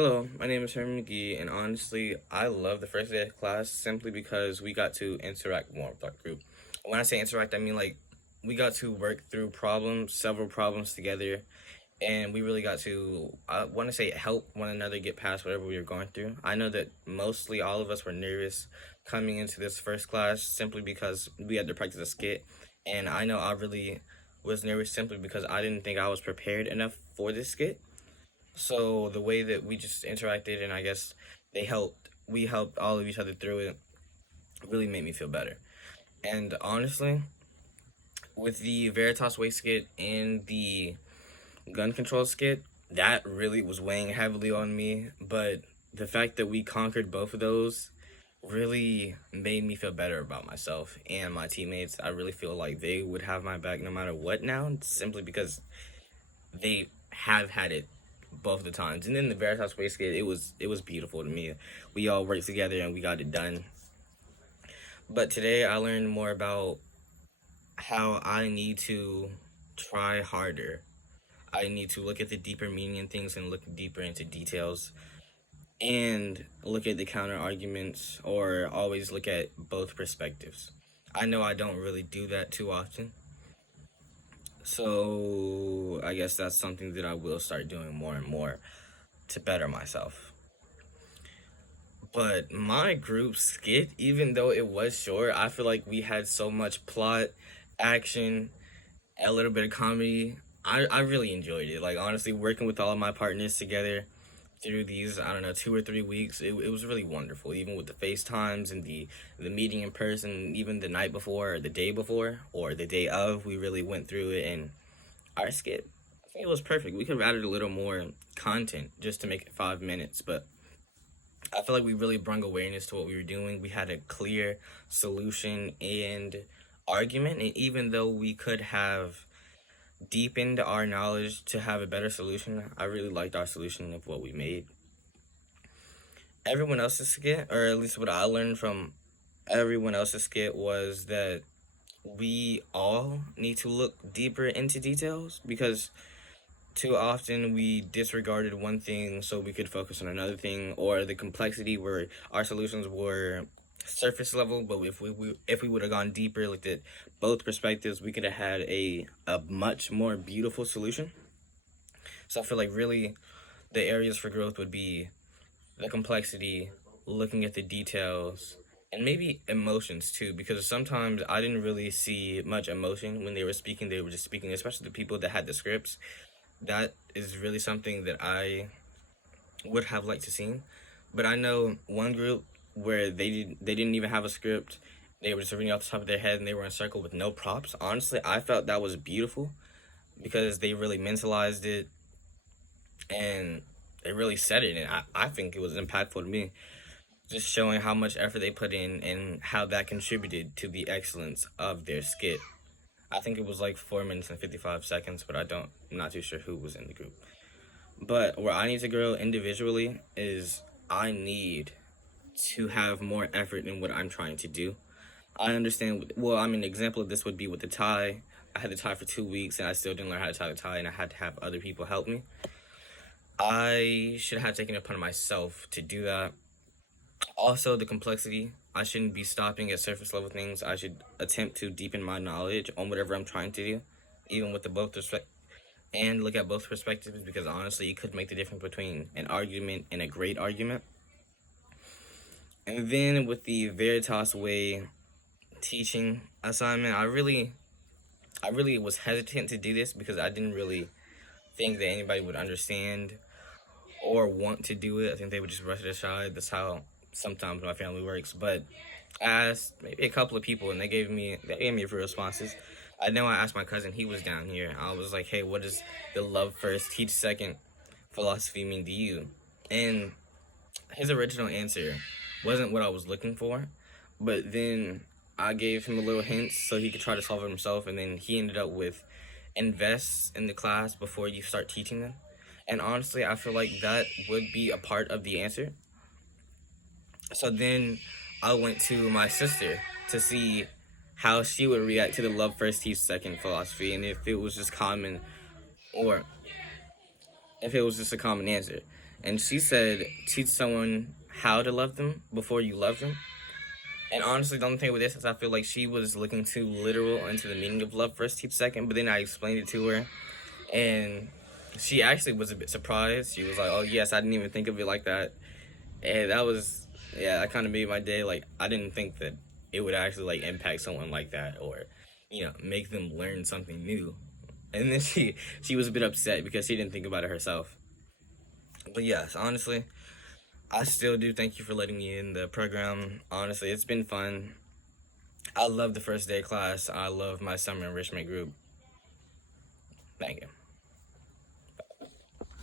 Hello, my name is Herman McGee, and honestly, I love the first day of class simply because we got to interact more with our group. When I say interact, I mean like we got to work through problems, several problems together, and we really got to, I want to say, help one another get past whatever we were going through. I know that mostly all of us were nervous coming into this first class simply because we had to practice a skit, and I know I really was nervous simply because I didn't think I was prepared enough for this skit. So the way that we just interacted and I guess we helped all of each other through it really made me feel better. And honestly, with the Veritas Way skit and the gun control skit, that really was weighing heavily on me. But the fact that we conquered both of those really made me feel better about myself and my teammates. I really feel like they would have my back no matter what now, simply because they have had it both the times. And then the Veritas Way skit, it was beautiful to me. We all worked together and we got it done. But today I learned more about how I need to try harder. I need to look at the deeper meaning in things and look deeper into details and look at the counter arguments or always look at both perspectives. I know I don't really do that too often. So I guess that's something that I will start doing more and more to better myself. But my group skit, even though it was short, I feel like we had so much plot, action, a little bit of comedy. I really enjoyed it. Like, honestly, working with all of my partners together through these, I don't know, 2 or 3 weeks, it was really wonderful. Even with the FaceTimes and the meeting in person, even the night before, or the day before, or the day of, we really went through it. And our skit, I think it was perfect. We could have added a little more content just to make it 5 minutes, but I feel like we really brought awareness to what we were doing. We had a clear solution and argument, and even though we could have deepened our knowledge to have a better solution, I really liked our solution of what we made. Everyone else's skit, or at least what I learned from everyone else's skit, was that we all need to look deeper into details because too often we disregarded one thing so we could focus on another thing, or the complexity where our solutions were surface level, but if we would have gone deeper, looked at both perspectives, we could have had a much more beautiful solution. So I feel like really the areas for growth would be the complexity, looking at the details, and maybe emotions too, because sometimes I didn't really see much emotion when they were speaking. They were just speaking, especially the people that had the scripts. That is really something that I would have liked to see. But I know one group where they didn't even have a script. They were just reading off the top of their head and they were in a circle with no props. Honestly, I felt that was beautiful because they really mentalized it and they really said it. And I think it was impactful to me, just showing how much effort they put in and how that contributed to the excellence of their skit. I think it was like 4 minutes and 55 seconds, but I'm not too sure who was in the group. But where I need to grow individually is I need to have more effort in what I'm trying to do. I understand, well, I mean, an example of this would be with the tie. I had the tie for 2 weeks and I still didn't learn how to tie the tie, and I had to have other people help me. I should have taken it upon myself to do that. Also, the complexity. I shouldn't be stopping at surface level things. I should attempt to deepen my knowledge on whatever I'm trying to do, even with the both perspectives, and look at both perspectives, because honestly, it could make the difference between an argument and a great argument. And then with the Veritas Way teaching assignment, I really was hesitant to do this because I didn't really think that anybody would understand or want to do it. I think they would just brush it aside. That's how sometimes my family works. But I asked maybe a couple of people, and they gave me a few responses. I know I asked my cousin; he was down here. I was like, "Hey, what does the love first, teach second philosophy mean to you?" And his original answer wasn't what I was looking for, but then I gave him a little hint so he could try to solve it himself, and then he ended up with invest in the class before you start teaching them. And honestly, I feel like that would be a part of the answer. So then I went to my sister to see how she would react to the love first, teach second philosophy, and if it was just common, or if it was just a common answer. and she said teach someone how to love them before you love them. And honestly, the only thing with this is I feel like she was looking too literal into the meaning of love first, teach second. But then I explained it to her, and she actually was a bit surprised. She was like, "Oh yes, I didn't even think of it like that." And that was, yeah, that kind of made my day. Like I didn't think that it would actually like impact someone like that, or make them learn something new. And then she was a bit upset because she didn't think about it herself. But yes, honestly, I still do thank you for letting me in the program. Honestly, it's been fun. I love the first day class. I love my summer enrichment group. Thank you.